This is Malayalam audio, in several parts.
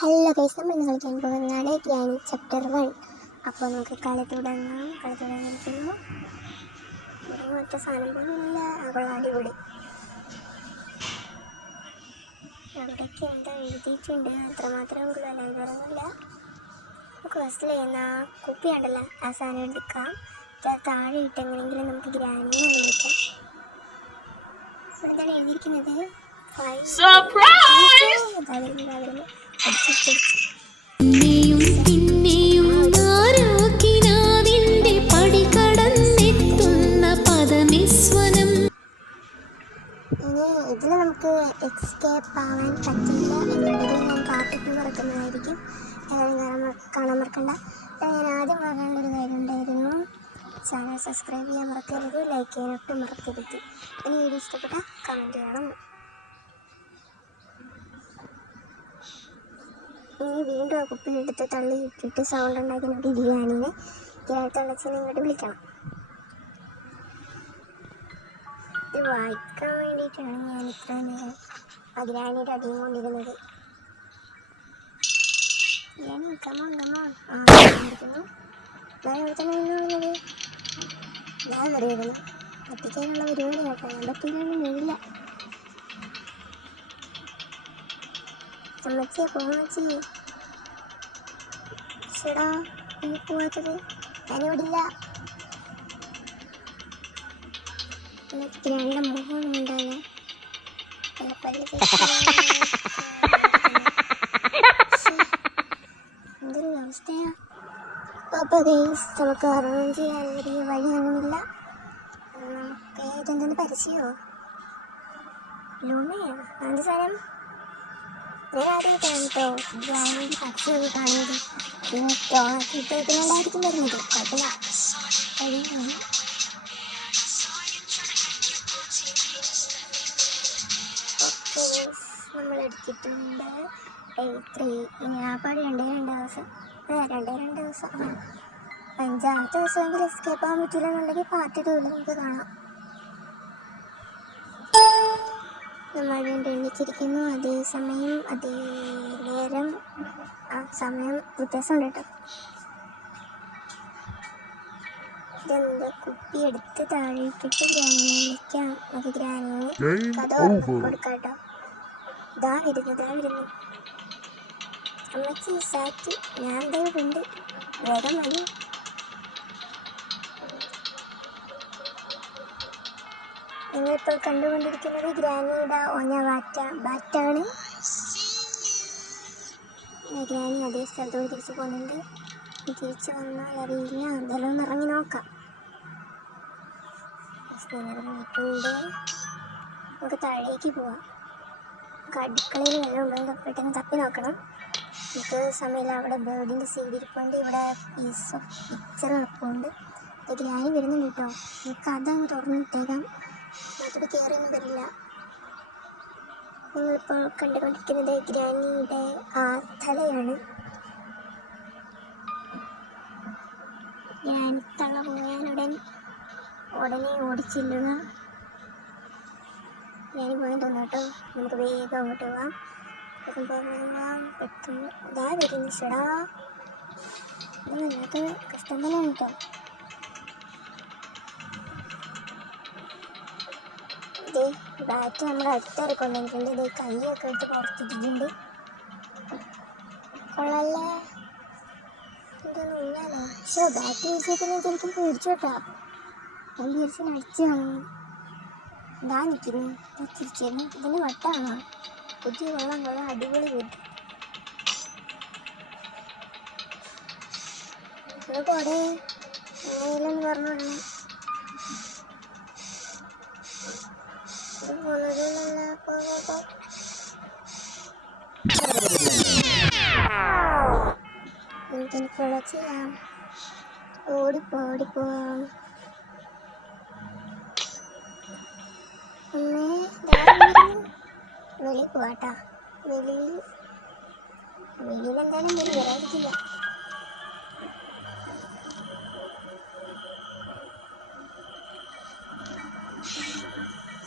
ഹലോ ഗൈസ്, നമ്മൾ ഇന്ന് കളിക്കാൻ പോകുന്നതാണ് ഗ്രാനി ചാപ്റ്റർ 1. അപ്പോൾ നമുക്ക് കളി തുടങ്ങിയിരിക്കുന്നു. ഒറ്റ സാധനം പോലുമില്ല. അവൾ അടിപൊളി. അവിടേക്ക് എന്താ എഴുതിയിട്ടുണ്ട്, അത്രമാത്രമേ ഉള്ളൂ, അല്ലാതെ വേറൊന്നുമില്ല. നമുക്ക് ഫസ്റ്റിൽ ചെയ്യുന്ന ആ കുപ്പി ഉണ്ടല്ലോ, ആ സാധനം എടുക്കാം. താഴെ ഇട്ടെങ്ങനെങ്കിലും നമുക്ക് ഗ്രാനിയെ വിളിക്കാം. എന്താണ് എഴുതിയിരിക്കുന്നത്? ഇതിൽ നമുക്ക് എക്സ്കേപ്പ് ആവാൻ പറ്റില്ല എന്നുണ്ടെങ്കിൽ ഞാൻ പാർട്ടിട്ട് മറക്കുന്നതായിരിക്കും. കാണാൻ മറക്കണ്ട. ഞാൻ ആദ്യം പറയാനുള്ളൊരു കാര്യം ഉണ്ടായിരുന്നു, ചാനൽ സബ്സ്ക്രൈബ് ചെയ്യാൻ മറക്കരുത്, ലൈക്ക് ചെയ്യാനൊട്ടും മറക്കരുത്. ഇനി വീഡിയോ ഇഷ്ടപ്പെട്ടാൽ കമൻറ്റ് ചെയ്യണം. ഇനി വീണ്ടും ആ കുപ്പിയെടുത്ത് തള്ളി ഇട്ടിട്ട് സൗണ്ട് ഉണ്ടാക്കി നമുക്ക് ഗ്രാനിനെ തിളച്ചിനെ ഇങ്ങോട്ട് വിളിക്കണം. ഇത് വായിക്കാൻ വേണ്ടിയിട്ടാണ് ഞാൻ ഇത്ര നേരം ആ ഗ്രാനിയുടെ അടിയും കൊണ്ടിരുന്നത്. ഗ്രാനി കമോൺ ഇരിക്കുന്നു. ഞാൻ ഇവിടെ തന്നെ നിന്നുള്ളത് ഞാൻ അറിയുന്നു. കത്തിക്കാനുള്ള പരിപാടി കേട്ടോ, ഞാൻ പറ്റിയില്ലൊന്നും വരില്ല. അമ്മച്ചിയെ പോമച്ചി, ചേടാ നീ പോവാത്തത് ഞാനിവിടില്ല. ഗ്രാനിയുടെ മുഖമൊന്നും ഉണ്ടാവില്ല. എന്തൊരു അവസ്ഥയാ. അപ്പോൾ ഗൈസ്, നമുക്ക് അറേഞ്ച് ചെയ്യാൻ വലിയ വഴിയൊന്നുമില്ല. നമുക്ക് ഇതെന്തെന്ന് പരസ്യമോ ലൂമയോ എന്ത് സാധനം? ഞാൻ ആദ്യമായിട്ടാണ് കേട്ടോ ഗ്രാനിയുടെ പരസ്യമൊക്കെ കാണുന്നത്. പിന്നെ ഇട്ടേക്കുന്നുണ്ടായിരിക്കും വരുന്നത്. കുഴപ്പമില്ല, കഴിയുന്നു. നമ്മൾ എടുത്തിട്ടുണ്ട് 3. ഇനി ആ പാട് 2 ദിവസം 2 ദിവസം 5-ാമത്തെ ദിവസമെങ്കിൽ എസ്കേപ്പ് ആകാൻ പറ്റില്ല എന്നുണ്ടെങ്കിൽ പാർട്ടി 2 നമുക്ക് കാണാം. നമ്മൾ വീണ്ടും എണ്ണിച്ചിരിക്കുന്നു. അതേ നേരം ആ സമയം വ്യത്യാസമുണ്ട് കേട്ടോ. ഇതെന്താ, കുപ്പി എടുത്ത് താഴെ ഇട്ടിട്ട് ഗ്രാനിനെ വിളിക്കാം. നമുക്ക് ഗ്രാനിനെ കഥ കൊടുക്കാം കേട്ടോ. ഇതാ വരുന്നു അമ്മച്ചി സാറ്റ്, ഞാൻ ദൈവമുണ്ട്, വേഗം മതി. നിങ്ങളിപ്പോൾ കണ്ടുകൊണ്ടിരിക്കുന്നത് ഗ്രാനിയുടെ ബാറ്റാണ്. ഗ്രാനി അതേ സ്ഥലത്തോട് തിരിച്ചു പോകുന്നുണ്ട്. തിരിച്ചു വന്നാൽ അറിയില്ല, എന്തായാലും ഒന്ന് ഇറങ്ങി നോക്കാം. ഇറങ്ങിയിട്ടുണ്ട്. നമുക്ക് താഴേക്ക് പോവാം. നമുക്ക് അടുക്കളയിൽ വെള്ളം ഉണ്ടോ പെട്ടെന്ന് തപ്പി നോക്കണം. നമുക്ക് സമയമില്ല. അവിടെ ബേർഡിൻ്റെ സീഡ് ഇരിപ്പുണ്ട്, ഇവിടെ പീസ് ഓഫ് പിക്ചർ എളുപ്പമുണ്ട്. ഗ്രാനി വരുന്നുണ്ട് കേട്ടോ. നമുക്ക് അതങ്ങ് തുറന്നിട്ടേക്കാം. അതിൽ കയറിയൊന്നും വരില്ല. നിങ്ങളിപ്പോൾ കണ്ടുകൊണ്ടിരിക്കുന്നത് ഗ്രാനിയുടെ ആ തലയാണ്. ഗ്രാനി തള്ള പോയാൽ ഉടനെ ഓടിച്ചില്ലുക. ഗ്രാനി പോയാൽ തോന്നുന്നു കേട്ടോ. നമുക്ക് വേഗം അങ്ങോട്ട് പോവാം. പെട്ടെന്ന് ഇതാ വരുന്നു. ചേടാ ഇത് നിങ്ങൾക്ക് കഷ്ടം തന്നെയാണ് കേട്ടോ. ഇതേ ബാറ്റ് നമ്മൾ അടുത്തേറി കൊണ്ടുവന്നിട്ടുണ്ട്. ഇതേ കൈയൊക്കെ എടുത്ത് പുറത്തിട്ടിട്ടുണ്ട്. കൊള്ളല്ലേ, ഇതൊന്നും ഇല്ലാലോ. പക്ഷേ ബാറ്റ് യൂസ് ചെയ്തപ്പോൾ ശരിക്കും പേടിച്ചു കേട്ടോ. ഞാൻ വിചാരിച്ചു അടിച്ചാണ്. ഇതാ നിൽക്കുന്നു തിരിച്ചിരുന്നു. ഇതിന് വട്ടാണോ? പുതിയ കൊള്ളാം അടിപൊളി വരും. പോടെ എങ്ങനെയെങ്കിലും പറഞ്ഞു വിടണം. എനിക്കെനിക്ക് ഫോളോ ചെയ്യാം. ഓടിപ്പോവാം. വെളിയിൽ പോവാട്ടാ. വെളിയിൽ എന്തായാലും വരാതിരിക്കില്ല.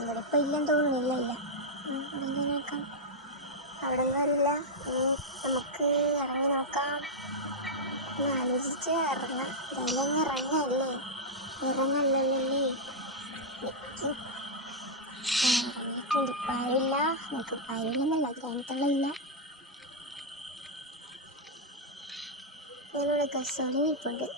ഇവിടെ ഇപ്പോൾ ഇല്ലെന്ന് തോന്നുന്നില്ല. അവിടെ ഒന്നും അറിയില്ല. നമുക്ക് ആലോചിച്ച് ഇറങ്ങാം. എന്തായാലും ഇറങ്ങല്ലേ, ഇറങ്ങല്ലേ. ഇറങ്ങിയിട്ടുണ്ട്. പാരില്ല, നമുക്ക് പാരില്ലെന്നല്ല, ഗ്രാനത്തുള്ളില്ല. ഞാനിവിടെ ഗസോലി ഇരിപ്പുണ്ട്.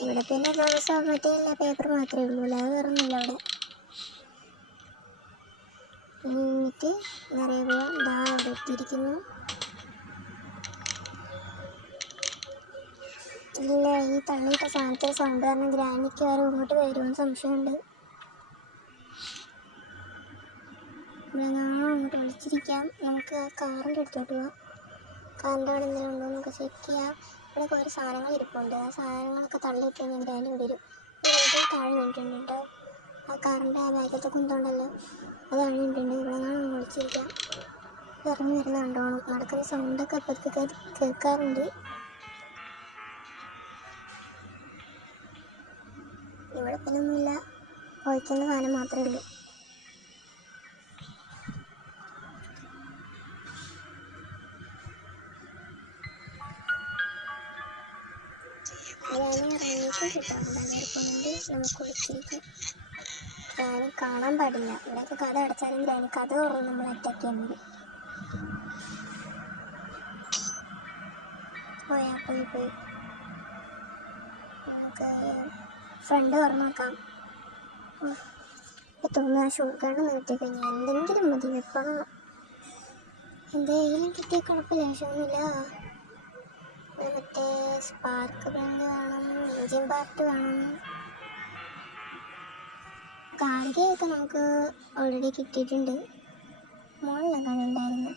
ഇവിടെ പിന്നെ ദിവസം മറ്റേ പേപ്പർ മാത്രമേ ഉള്ളൂ, അത് വേറൊന്നുമില്ല അവിടെ. എന്നിട്ട് നിറയെ പോവാം. ദാ ഇവിടെ എത്തിയിരിക്കുന്നു. ഇല്ല, ഈ തള്ളിയിട്ട സാധനത്തിന് സൗണ്ട് കാരണം ഗ്രാനിക്ക് ആരും ഇങ്ങോട്ട് വരുമെന്ന് സംശയമുണ്ട്. ഇവിടെ നാളെ അങ്ങോട്ട് വിളിച്ചിരിക്കാം. നമുക്ക് ആ കാറിൻ്റെ അടുത്തോട്ട് പോവാം. കാറിൻ്റെ അവിടെ എന്തെങ്കിലും ഉണ്ടോ എന്നൊക്കെ ചെക്ക് ചെയ്യാം. ഇവിടെ കുറേ സാധനങ്ങൾ ഇരിപ്പുണ്ട്. ആ സാധനങ്ങളൊക്കെ തള്ളിയിട്ട് കഴിഞ്ഞാൽ ഗ്രാനി വരും. ഇത് താഴെ വീണിട്ടുണ്ട് കേട്ടോ. ആ കാറിൻ്റെ ആ ബാഗത്തെ കുന്തമുണ്ടല്ലോ, അത് താഴെ വീണിട്ടുണ്ട്. ഇവിടെ നാളെ വിളിച്ചിരിക്കാം. ഇറങ്ങി വരുന്ന കണ്ടോണം. നടക്കുന്ന സൗണ്ടൊക്കെ പതുക്കെ കേൾക്കാറുണ്ട്. ഇവിടെ പിന്നെ ഒന്നുമില്ല, ഒഴിക്കുന്ന സാധനം മാത്രമേ ഉള്ളൂ. ഗ്രാനി ഇറങ്ങിയിട്ട് കിട്ടാൻ പോകുന്നുണ്ട്. നമുക്ക് ഒളിച്ചിരിക്കാം. ഗ്രാനി കാണാൻ പാടില്ല. ഇവിടെയൊക്കെ കഥ അടച്ചാലും ഗ്രാനി കഥ തുറന്ന് നമ്മൾ അറ്റാക്ക് ചെയ്യാൻ വരും. പോയി നമുക്ക് ഫ്രണ്ട് തുറന്ന് നോക്കാം. തോന്നുന്നു ആ ഷൂക്കാണ്ട് നിർത്തി കഴിഞ്ഞാൽ എന്തെങ്കിലും മതി വെപ്പണം. എന്തെങ്കിലും കിട്ടിയ കുഴപ്പമില്ല, ആവശ്യമൊന്നുമില്ല. മറ്റേ സ്പാർക്ക് ബാങ്ക് വേണം, എൻജിൻ പാർട്ട് വേണം. കാർഗയൊക്കെ നമുക്ക് ഓൾറെഡി കിട്ടിയിട്ടുണ്ട്. മുകളിലാണ് ഉണ്ടായിരുന്നു.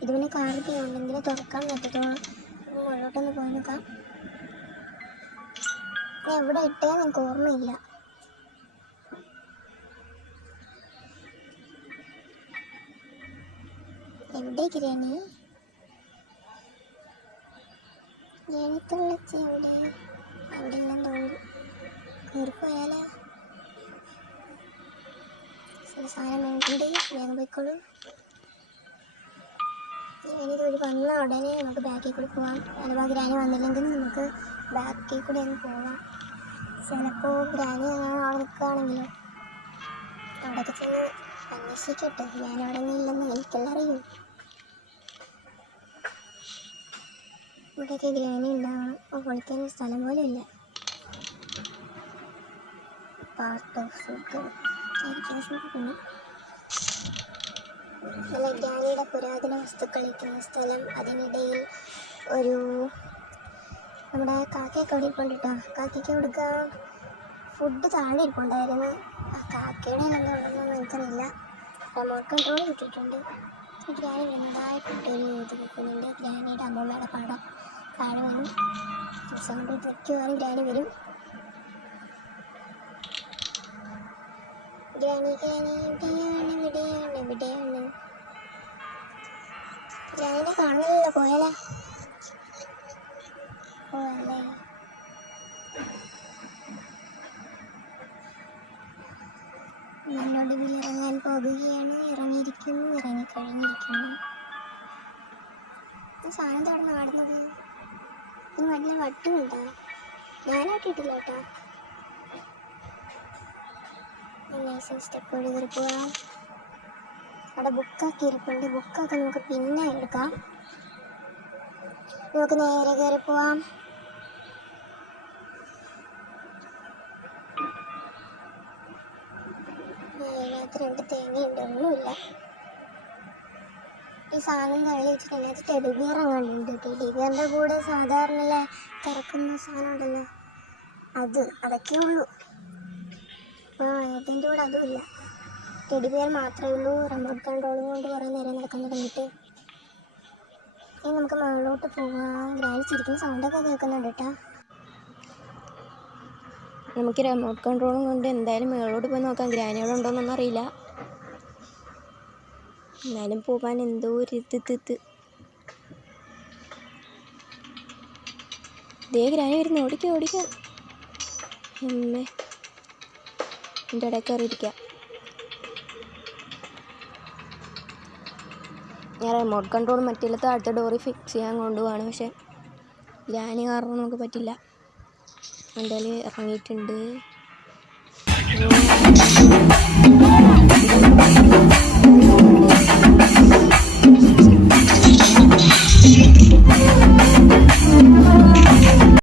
ഇത് പിന്നെ കാർഗ ഉണ്ടെങ്കിൽ തുറക്കാൻ പറ്റത്തോളം. മുകളിലോട്ടൊന്ന് പോയി നോക്കാം. ഞാൻ എവിടെ ഇട്ടേ എനിക്ക് ഓർമ്മയില്ല. എവിടെ ഗ്രാനി? ഗ്രാനിത്തുള്ളച്ചി എവിടെ? അവിടെ ഇല്ലെന്ന് തോന്നുന്നു. കയറിപ്പോയാലോ? സാധനം വേണ്ടിണ്ട്, വേഗം പോയിക്കോളൂ. ഗ്രാനി ഒരു വന്ന ഉടനെ നമുക്ക് ബാക്കിൽ കൂടി പോവാം. അഥവാ ഗ്രാനി വന്നില്ലെങ്കിൽ നമുക്ക് ബാക്കിൽ കൂടി ഒന്ന് പോവാം. ചിലപ്പോൾ ഗ്രാനി അവിടെ നിൽക്കുകയാണെങ്കിലോ. അവിടെയൊക്കെ ചെന്ന് അന്വേഷിക്കട്ടെ. ഞാനവിടെ ഒന്നും ഇല്ലെന്ന് എനിക്കെല്ലാം അറിയൂ. ഇവിടെയൊക്കെ ഗ്രാനി ഉണ്ടാവണം. പൊളിക്കാൻ സ്ഥലം പോലും ഇല്ല. പാർട്ട് ഓഫ് സൂക്ക് പിന്നെ നല്ല ഗ്രാനിയുടെ പുരാതന വസ്തുക്കൾ ഇരിക്കുന്ന സ്ഥലം. അതിനിടയിൽ ഒരു നമ്മുടെ കാക്കയൊക്കെ അവിടെ ഇരിപ്പുണ്ട്. കാക്കയ്ക്ക് കൊടുക്കാൻ ഫുഡ് താഴെ ഇരിപ്പുണ്ടായിരുന്നു. ആ കാക്കയുടെ എന്തുകൊണ്ടെന്നൊന്നും എനിക്കറിയില്ല. റിമോട്ട് കൺട്രോൾ കിട്ടിയിട്ടുണ്ട്. ഗ്രാനി വരുന്നതായിട്ടൊരു ഇത് വെക്കുന്നുണ്ട്. ഗ്രാനിയുടെ അമ്മമ്മയുടെ പടം താഴെ വരും. സൗണ്ട് മിക്കവാറും ഗ്രാനി വരും. ഗ്രാനി എവിടെയാണ്? ഗ്രാനിനെ കാണുന്നില്ലല്ലോ. പോയാലോ? പോയല്ലേ? ഞാനൊടുവിൽ ഇറങ്ങാൻ പോകുകയാണ്. ഇറങ്ങിക്കഴിഞ്ഞിരിക്കുന്നു. സാധനം തുടർന്ന് ആടുന്നത് ഇനി വലിയ വട്ടുണ്ടോ? ഞാനായിട്ടിട്ടില്ല കേട്ടോ. ലൈസൻസ് സ്റ്റെപ്പ് വഴി കയറി പോവാം. അവിടെ ബുക്കൊക്കെ ഇരിപ്പുണ്ട്. ബുക്കൊക്കെ നമുക്ക് പിന്നെ എടുക്കാം. നമുക്ക് നേരെ കയറി പോവാം. അതിനകത്ത് 2 തേങ്ങയുണ്ട്, ഒന്നുമില്ല. ഈ സാധനം തള്ളി വെച്ചിട്ട് അതിനകത്ത് ടെഡിബിയർ അങ്ങാണ്ടുണ്ട്. ടെഡിബിയറിൻ്റെ കൂടെ സാധാരണ കറക്കുന്ന സാധനം ഉണ്ടല്ലോ, അതൊക്കെ ഉള്ളൂ. അപ്പോൾ അതിൻ്റെ കൂടെ അതുമില്ല. ടെഡിബിയർ മാത്രമേ ഉള്ളൂ. റിമോട്ട് കൺട്രോളും കൊണ്ട് കുറേ നേരം നടക്കാൻ തുടങ്ങിയിട്ട്. ഇനി നമുക്ക് മുകളിലോട്ട് പോകാം. ഗ്രാനി ചിരിക്കുന്ന സൗണ്ടൊക്കെ കേൾക്കുന്നുണ്ട് കേട്ടോ. നമുക്ക് റിമോട്ട് കൺട്രോളും കൊണ്ട് എന്തായാലും മുകളിലോട്ട് പോയി നോക്കാം. ഗ്രാനിയോടെ ഉണ്ടോയെന്നൊന്നും അറിയില്ല. എന്നാലും പോകാൻ എന്തോ ഒരു ദേ ഗ്രാനി വരുന്നു. ഓടിക്കോ. അമ്മേ എൻ്റെ ഇടയിൽ കയറിയിരിക്കുക. ഞാൻ റിമോട്ട് കൺട്രോൾ മറ്റേലത്തെ അടുത്ത ഡോറി ഫിക്സ് ചെയ്യാൻ കൊണ്ടുപോവാണ്. പക്ഷേ ഞാൻ കാരണം നമുക്ക് പറ്റില്ല. വണ്ടിയിൽ ഇറങ്ങിയിട്ടുണ്ട്.